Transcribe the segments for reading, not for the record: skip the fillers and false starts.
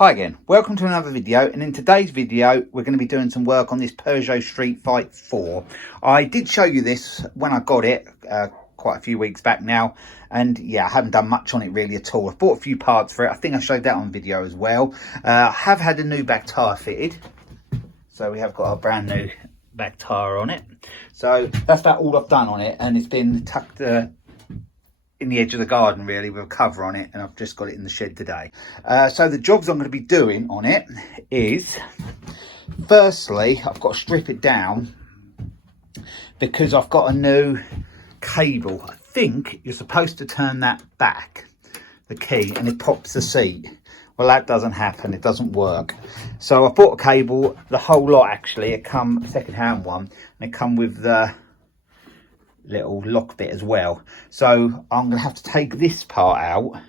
Hi again, welcome to another video, and in today's video we're going to be doing some work on this Peugeot Speedfight 4. I did show you this when I got it quite a few weeks back now, and yeah, I haven't done much on it really at all. I've bought a few parts for it. I think I showed that on video as well. I have had a new back tyre fitted, so we have got a brand new back tyre on it. So that's about all I've done on it, and it's been tucked in the edge of the garden really with a cover on it, and I've just got it in the shed today. So the jobs I'm going to be doing on it is, firstly, I've got to strip it down because I've got a new cable. I think you're supposed to turn that back, the key, and it pops the seat. Well, that doesn't happen, it doesn't work. So I bought a cable, the whole lot actually. It come second-hand one, and it come with the little lock bit as well. So I'm gonna have to take this part out.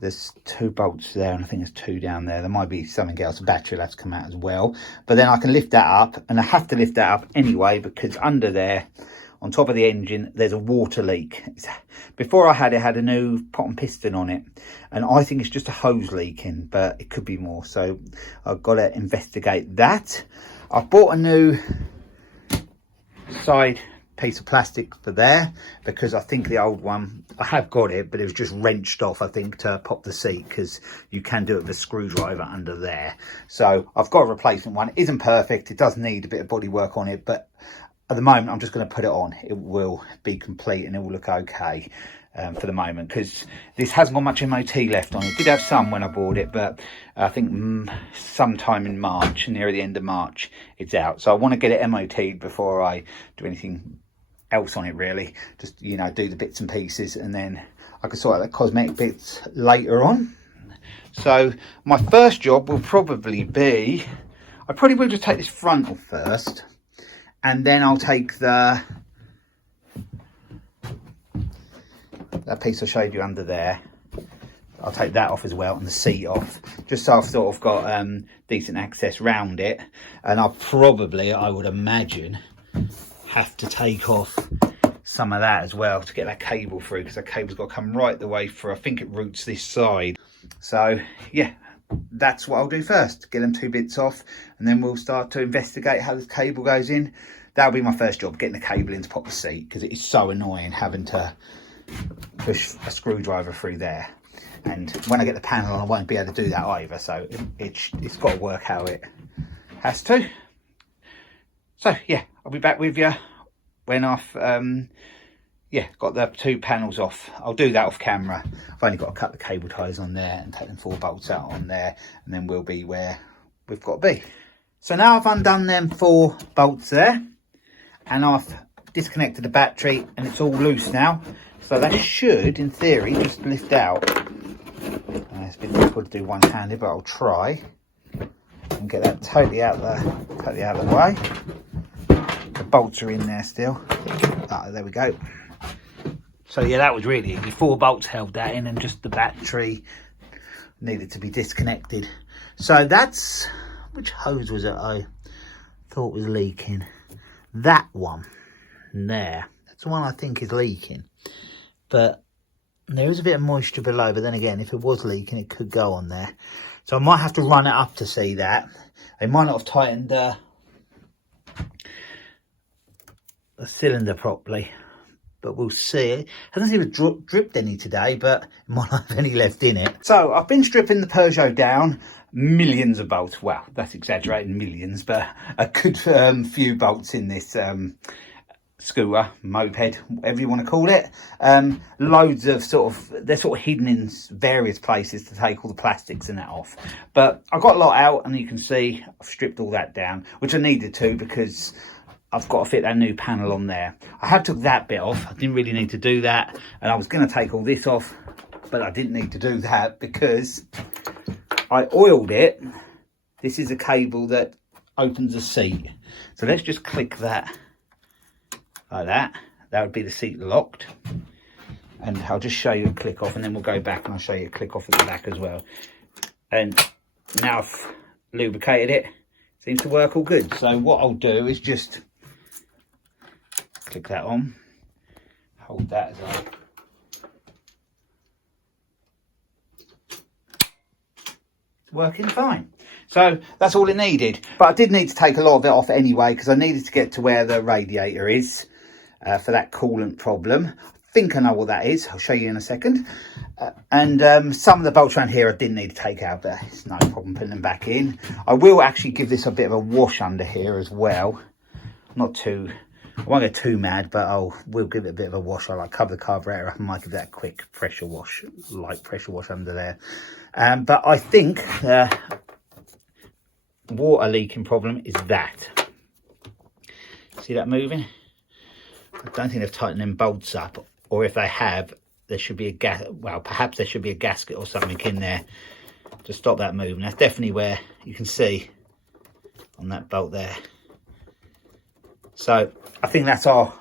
There's two bolts there, and I think there's two down there. There might be something else, a battery will have to come out as well, but then I can lift that up, and I have to lift that up anyway because under there on top of the engine there's a water leak. Before I had a new pot and piston on it, and I think it's just a hose leaking, but it could be more, so I've got to investigate that. I've bought a new side piece of plastic for there because I think the old one, I have got it, but it was just wrenched off, I think, to pop the seat, because you can do it with a screwdriver under there. So I've got a replacement one. It isn't perfect, it does need a bit of body work on it, but at the moment I'm just going to put it on. It will be complete and it will look okay for the moment, because this hasn't got much MOT left on it. It did have some when I bought it, but I think sometime in March, near the end of March, it's out. So I want to get it MOT'd before I do anything else on it really. Just, you know, do the bits and pieces, and then I can sort out the cosmetic bits later on. So my first job will probably be, I probably will just take this frontal first, and then I'll take that piece I showed you under there, I'll take that off as well, and the seat off, just so I've sort of got decent access round it. And I'll probably, I would imagine, have to take off some of that as well to get that cable through, because that cable's got to come right the way through. I think it routes this side. So yeah, that's what I'll do first, get them two bits off, and then we'll start to investigate how this cable goes in. That'll be my first job, getting the cable in to pop the seat, because it is so annoying having to push a screwdriver through there. And when I get the panel on, I won't be able to do that either, so it's got to work how it has to. So yeah, I'll be back with you when I've got the two panels off. I'll do that off camera. I've only got to cut the cable ties on there and take them 4 bolts out on there, and then we'll be where we've got to be. So now I've undone them 4 bolts there, and I've disconnected the battery, and it's all loose now. So that should, in theory, just lift out. It's a bit difficult to do one-handed, but I'll try and get that totally out of the way. The bolts are in there still. Oh, there we go. So yeah, that was really easy. 4 bolts held that in, and just the battery needed to be disconnected. So that's, which hose was it I thought was leaking? That one there. That's the one I think is leaking. But there is a bit of moisture below, but then again, if it was leaking, it could go on there. So I might have to run it up to see that. They might not have tightened the cylinder properly, but we'll see. It hasn't even dripped any today, but it might not have any left in it. So I've been stripping the Peugeot down, millions of bolts. Well, that's exaggerating, millions, but a good few bolts in this scooter, moped, whatever you want to call it. Loads of they're sort of hidden in various places to take all the plastics and that off. But I got a lot out, and you can see I've stripped all that down, which I needed to, because I've got to fit that new panel on there. I have took that bit off. I didn't really need to do that, and I was going to take all this off, but I didn't need to do that because I oiled it. This is a cable that opens the seat. So let's just click that like that. That would be the seat locked. And I'll just show you a click off, and then we'll go back and I'll show you a click off at the back as well. And now I've lubricated it. Seems to work all good. So what I'll do is just click that on, hold that as working fine. So that's all it needed. But I did need to take a lot of it off anyway, because I needed to get to where the radiator is for that coolant problem. I think I know what that is. I'll show you in a second. And some of the bolts around here I didn't need to take out, but it's no problem putting them back in. I will actually give this a bit of a wash under here as well. Not too, I won't go too mad, but we'll give it a bit of a wash. I'll cover the carburetor up and might give that a quick pressure wash, light pressure wash under there. But I think the water leaking problem is that. See that moving? I don't think they've tightened them bolts up, or if they have, there should be perhaps there should be a gasket or something in there to stop that moving. That's definitely where you can see on that bolt there. So I think that's our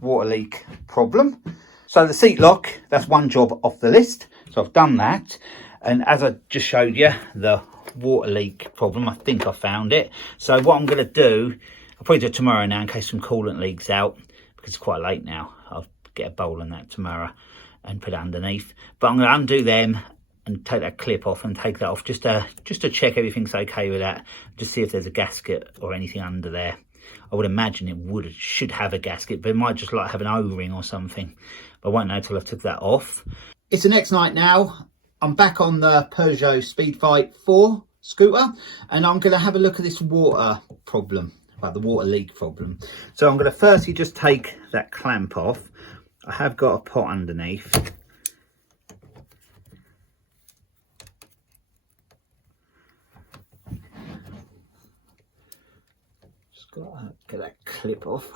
water leak problem. So the seat lock, that's one job off the list. So I've done that. And as I just showed you, the water leak problem, I think I found it. So what I'm going to do, I'll probably do it tomorrow now in case some coolant leaks out, because it's quite late now. I'll get a bowl on that tomorrow and put it underneath. But I'm going to undo them and take that clip off and take that off just to check everything's okay with that. Just see if there's a gasket or anything under there. I would imagine it should have a gasket, but it might just have an O-ring or something. But I won't know until I took that off. It's the next night now. I'm back on the Peugeot Speedfight 4 scooter, and I'm going to have a look at this water problem, the water leak problem. So I'm going to firstly just take that clamp off. I have got a pot underneath. Just got to get that clip off.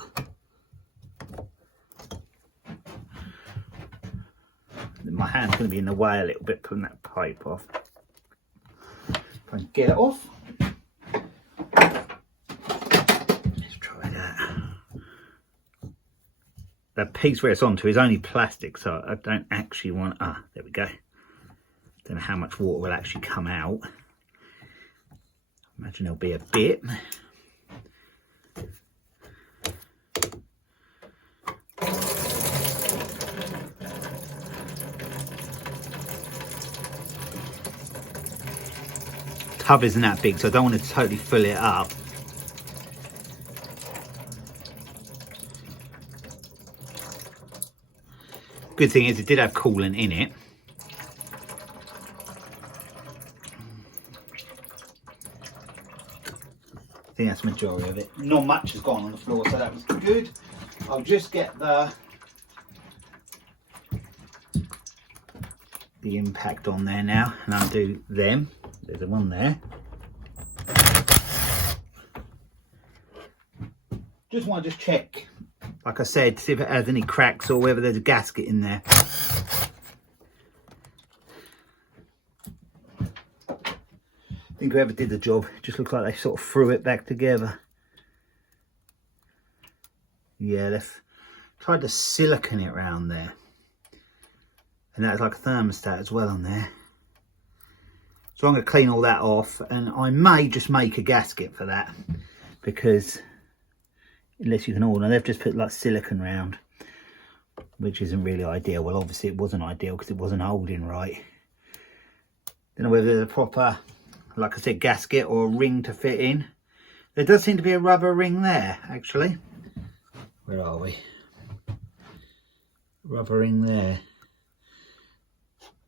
My hand's going to be in the way a little bit pulling that pipe off. Try and get it off. Let's try that. That piece where it's onto is only plastic, so I don't actually want... there we go. Don't know how much water will actually come out. Imagine there'll be a bit. Tub isn't that big, so I don't want to totally fill it up. Good thing is it did have coolant in it. I think that's the majority of it. Not much has gone on the floor, so that was good. I'll just get the impact on there now and undo them. There's a one there. Just want to check, like I said, see if it has any cracks or whether there's a gasket in there. I think whoever did the job, it just looks like they sort of threw it back together. Yeah, they've tried to silicone it around there. And that's like a thermostat as well on there. So I'm going to clean all that off, and I may just make a gasket for that, because unless you can order, they've just put like silicone round, which isn't really ideal. Well, obviously it wasn't ideal because it wasn't holding right. Don't know whether there's a proper, like I said, gasket or a ring to fit in. There does seem to be a rubber ring there, actually. Where are we? Rubber ring there.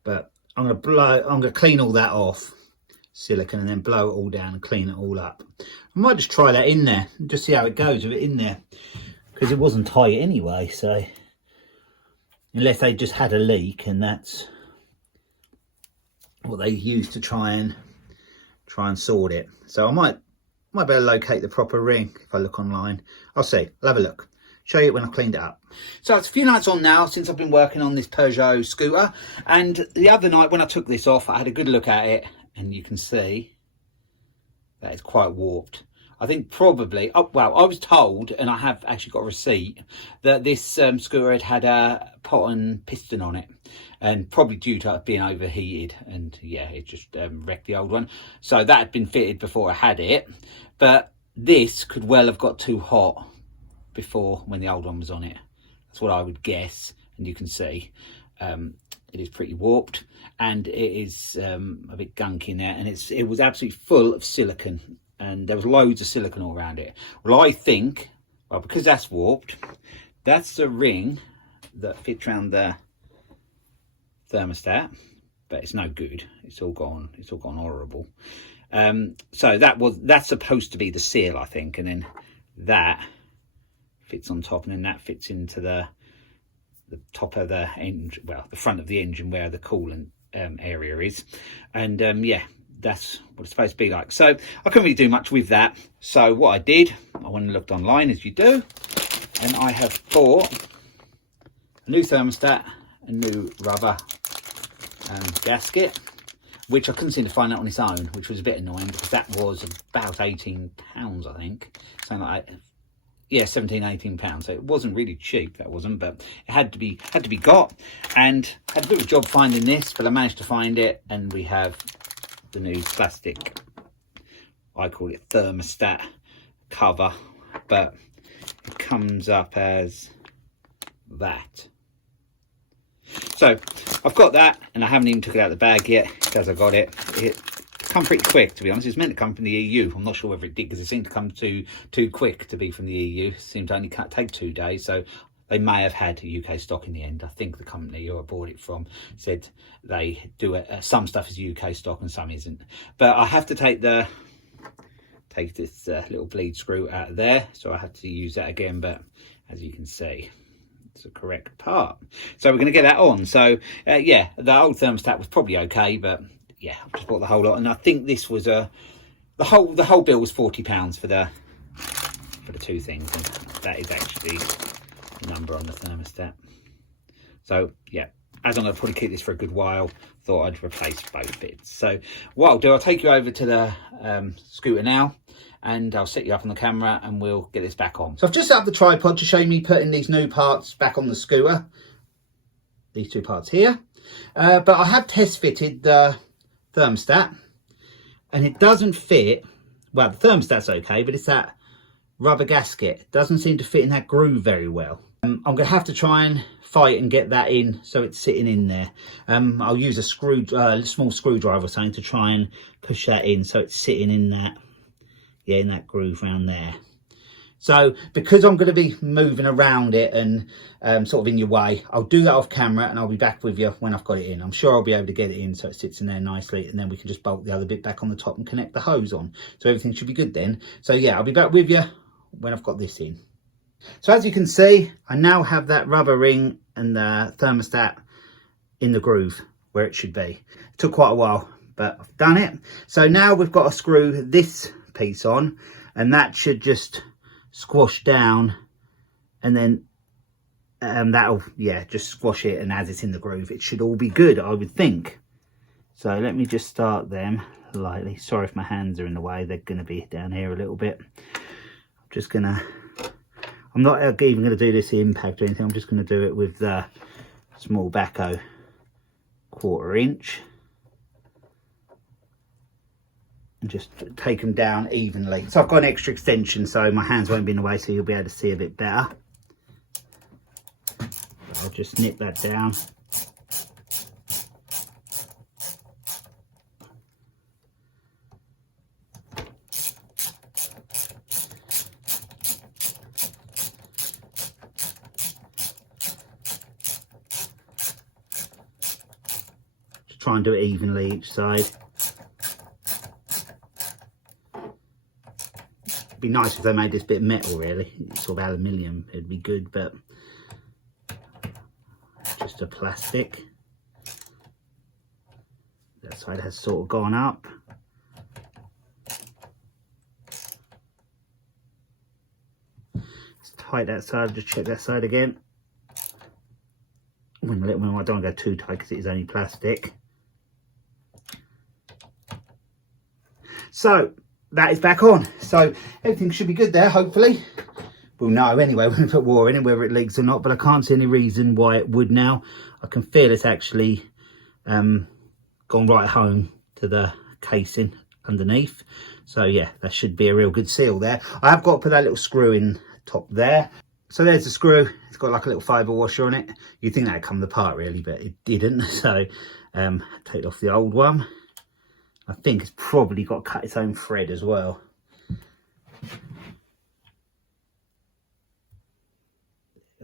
But I'm going to clean all that off, silicone, and then blow it all down and clean it all up. I might just try that in there and just see how it goes with it in there, because it wasn't tight anyway. So unless they just had a leak, and that's what they used to try and sort it. So I might be able to locate the proper ring if I look online. I'll see. I'll have a look. Show you when I've cleaned it up. So it's a few nights on now since I've been working on this Peugeot scooter, and the other night when I took this off, I had a good look at it, and you can see that it's quite warped. I think probably, well, I was told, and I have actually got a receipt, that this scooter had a pot and piston on it, and probably due to it being overheated, and yeah, it just wrecked the old one. So that had been fitted before I had it, but this could well have got too hot before when the old one was on it. That's what I would guess, and you can see it is pretty warped, and it is a bit gunky in there, and it was absolutely full of silicone, and there was loads of silicone all around it. Well, I think, well, because that's warped, that's the ring that fits around the thermostat, but it's no good. It's all gone horrible. So that's supposed to be the seal, I think, and then that fits on top, and then that fits into the top of the engine, well, the front of the engine where the coolant area is, and yeah, that's what it's supposed to be like. So I couldn't really do much with that, so what I did, I went and looked online, as you do, and I have bought a new thermostat, a new rubber gasket, which I couldn't seem to find out on its own, which was a bit annoying, because that was about £18, I think, something like that. Yeah, 17-18 pounds. So it wasn't really cheap, that wasn't, but it had to be got, and I had a bit of a job finding this, but I managed to find it, and we have the new plastic, I call it thermostat cover, but it comes up as that. So I've got that, and I haven't even took it out of the bag yet, because I got it. It come pretty quick, to be honest. It's meant to come from the EU. I'm not sure whether it did, because it seemed to come too quick to be from the EU. It seemed to only take 2 days, so they may have had UK stock in the end. I think the company who I bought it from said they do it. Some stuff is UK stock and some isn't. But I have to take this little bleed screw out of there, so I have to use that again. But as you can see, it's the correct part. So we're going to get that on. So yeah, the old thermostat was probably okay, but yeah, I've just bought the whole lot, and I think this was the whole bill was £40 for the two things, and that is actually the number on the thermostat. So yeah, as I'm going to probably keep this for a good while, thought I'd replace both bits. So what I'll do, I'll take you over to the scooter now, and I'll set you up on the camera, and we'll get this back on. So I've just set up the tripod to show me putting these new parts back on the scooter. These two parts here, but I have test fitted the thermostat, and it doesn't fit. Well, the thermostat's okay, but it's that rubber gasket. It doesn't seem to fit in that groove very well. I'm going to have to try and fight and get that in so it's sitting in there. I'll use a small screwdriver or something to try and push that in so it's sitting in that, yeah, in that groove around there. So because I'm going to be moving around it and sort of in your way, I'll do that off camera, and I'll be back with you when I've got it in. I'm sure I'll be able to get it in so it sits in there nicely, and then we can just bolt the other bit back on the top and connect the hose on. So everything should be good then. So yeah, I'll be back with you when I've got this in. So as you can see, I now have that rubber ring and the thermostat in the groove where it should be. It took quite a while, but I've done it. So now we've got to screw this piece on, and that should just squash down, and then that'll, yeah, just squash it, and as it's in the groove, it should all be good, I would think. So let me just start them lightly. Sorry if my hands are in the way, they're going to be down here a little bit. I'm not even going to do this impact or anything. I'm just going to do it with the small backhoe 1/4 inch, and just take them down evenly. So I've got an extra extension, so my hands won't be in the way, so you'll be able to see a bit better. I'll just snip that down. Just try and do it evenly each side. It'd be nice if they made this bit of metal, really, sort of aluminium, it'd be good, but just a plastic. That side has sort of gone up. Let's tight that side, just check that side again. I don't want to go too tight because it is only plastic. So that is back on, so everything should be good there, hopefully. We'll know anyway when we put water in it whether it leaks or not, but I can't see any reason why it would now. I can feel it's actually gone right home to the casing underneath, so yeah, that should be a real good seal there. I have got to put that little screw in top there. So there's the screw. It's got like a little fibre washer on it. You'd think that'd come apart really, but it didn't. So take off the old one. I think it's probably got to cut its own thread as well.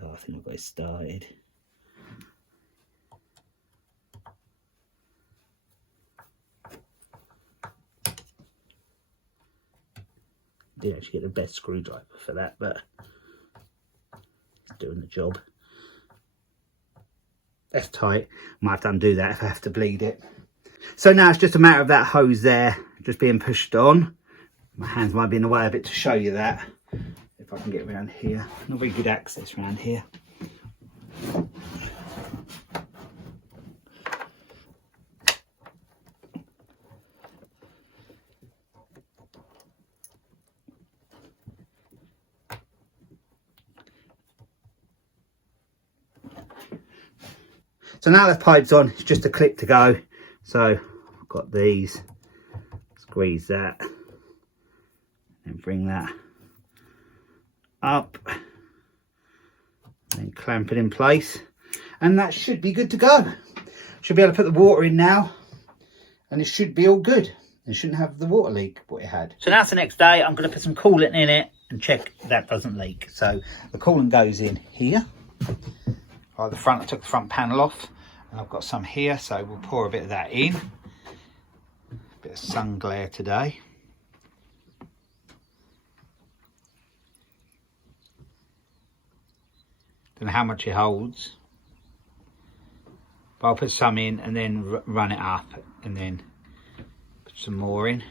Oh, I think I've got it started. Didn't actually get the best screwdriver for that, but it's doing the job. That's tight. Might have to undo that if I have to bleed it. So now it's just a matter of that hose there just being pushed on. My hands might be in the way a bit to show you that. If I can get around here. Not very good access around here. So now the pipe's on, it's just a click to go. So I've got these, squeeze that, and bring that up, and clamp it in place, and that should be good to go. Should be able to put the water in now, and it should be all good. It shouldn't have the water leak what it had. So now it's the next day. I'm going to put some coolant in it and check that doesn't leak. So the coolant goes in here. Right, the front, I took the front panel off, and I've got some here, so we'll pour a bit of that in. A bit of sun glare today. Don't know how much it holds, but I'll put some in and then run it up, and then put some more in.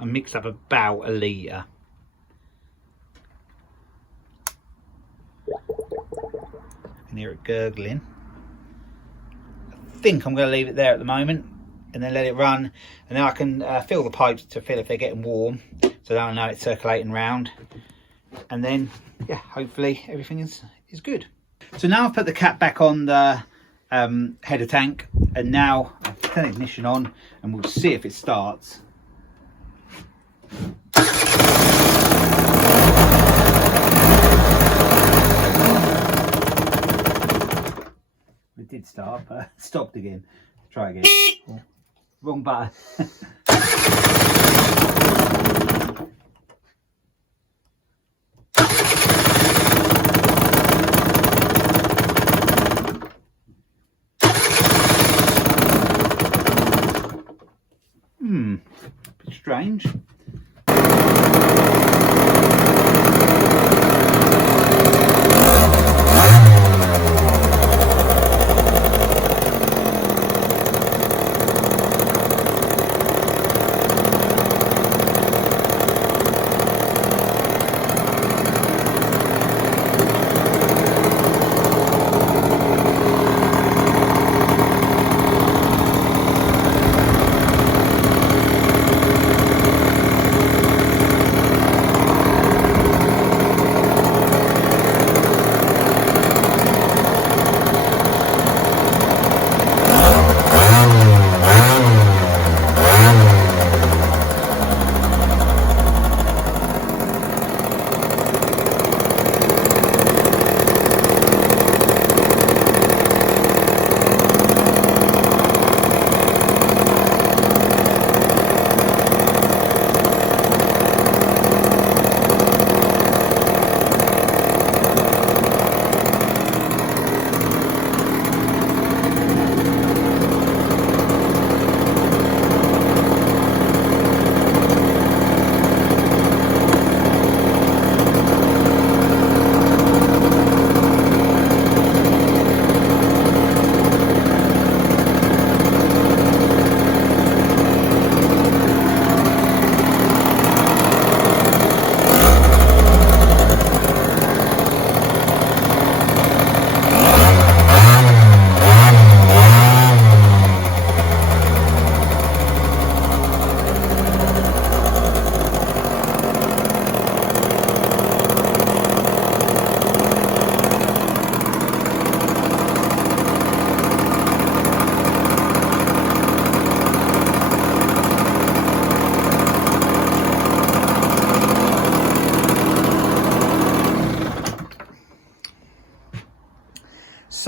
I mixed up about 1 litre. I can hear it gurgling. I think I'm going to leave it there at the moment and then let it run, and then I can fill the pipes to feel if they're getting warm, so that I know it's circulating round, and then yeah, hopefully everything is good. So now I've put the cap back on the header tank, and now I've turned the ignition on and we'll see if it starts. It did start, but stopped again. Try again. Oh, wrong button. Bit strange.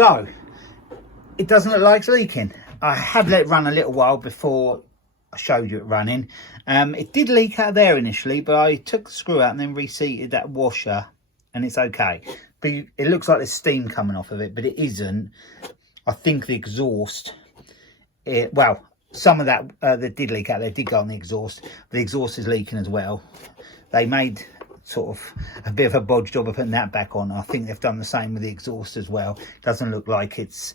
So it doesn't look like it's leaking. I had let it run a little while before I showed you it running. It did leak out there initially, but I took the screw out and then reseated that washer and it's okay. But it looks like there's steam coming off of it, but it isn't. I think the exhaust, well, some of that that did leak out there did go on the exhaust. The exhaust is leaking as well. They made sort of a bit of a bodge job of putting that back on. I think they've done the same with the exhaust as well. It doesn't look like it's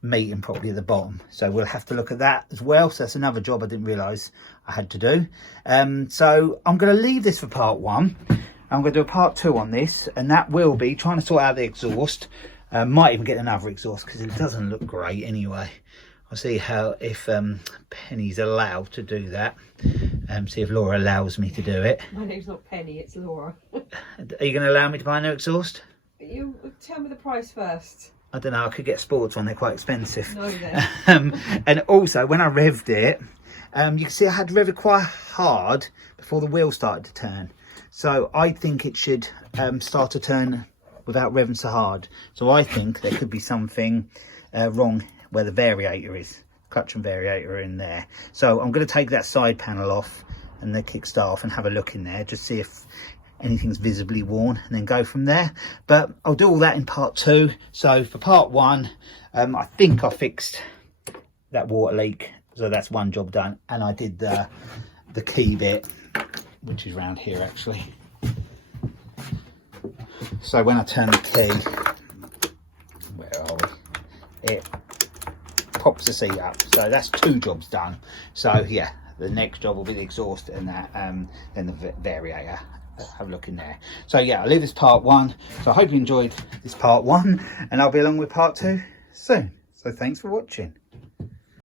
meeting properly at the bottom, so we'll have to look at that as well. So that's another job I didn't realise I had to do. So I'm going to leave this for part 1. I'm going to do a part 2 on this, and that will be trying to sort out the exhaust. Might even get another exhaust because it doesn't look great anyway. I'll see how if Penny's allowed to do that. See if Laura allows me to do it. My name's not Penny, it's Laura. Are you going to allow me to buy a new exhaust? You tell me the price first. I don't know, I could get sports one, they're quite expensive. No then. And also when I revved it, you can see I had to rev it quite hard before the wheel started to turn. So I think it should start to turn without revving so hard. So I think there could be something wrong where the variator is, clutch and variator in there. So I'm going to take that side panel off and the kickstart off and have a look in there, just see if anything's visibly worn, and then go from there. But I'll do all that in part 2. So for part 1, I think I fixed that water leak, so that's one job done, and I did the key bit, which is around here actually. So when I turn the key, where are we, it pops the seat up. So that's 2 jobs done. So yeah, the next job will be the exhaust and that, then the variator. Have a look in there. So yeah, I'll leave this part 1. So I hope you enjoyed this part 1, and I'll be along with part 2 soon. So thanks for watching.